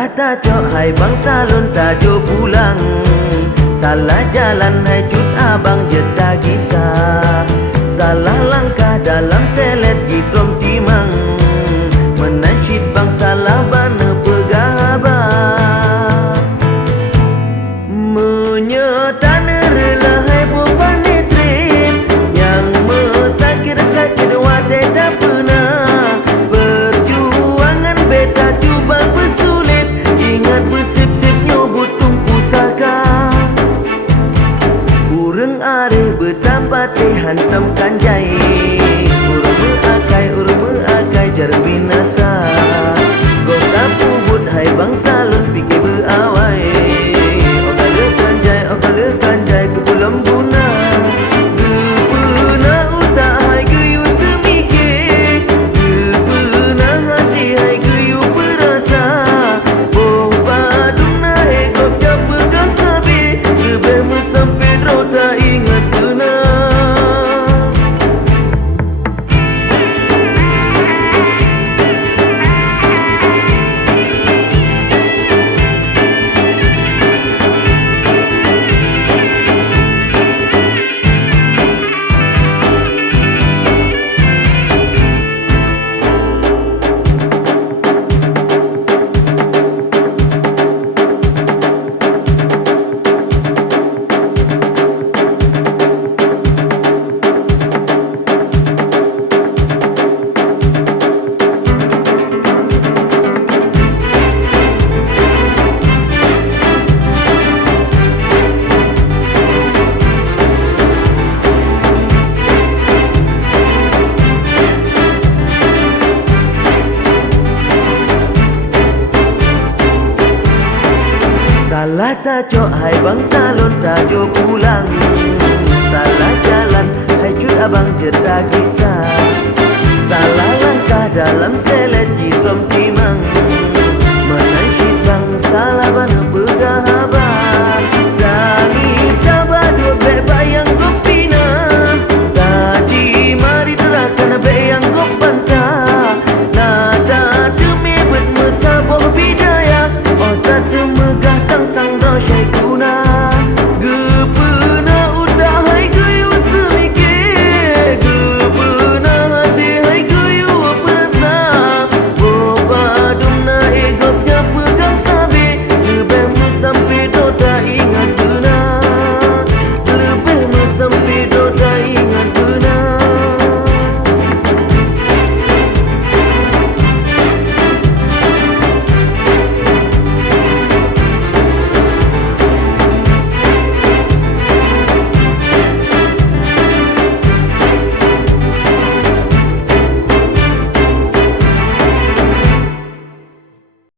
Salah tajuk hai bangsa lon tajuk pulang. Salah jalan hai cut abang jeda kisah. Salah langkah dalam selet di trom timang. Menasyid bangsa labana pegabah. Menyertan rela hai bukan netrim. Yang mesakir-sakir wadah tak pernah. Perjuangan beta cuba bersulit. Ingat bersip-sip nyobut tumpu saka. Urang are bertapati hantam kanjai. Urang meakai jar binasa. Kota pubut hai bangsa lon pikir berawai. Okale kanjai ke pulau guna. Gepena utak hai geyu semikir. Gepena hati hai geyu perasa. Boh padung naik kop jap pegang sabit. Lebih mesempit rota ingat kena. Salah tajuk hai bangsa lon tajuk pulang. Salah jalan hai cut abang jeda kisah. Salah langkah dalam selet di trom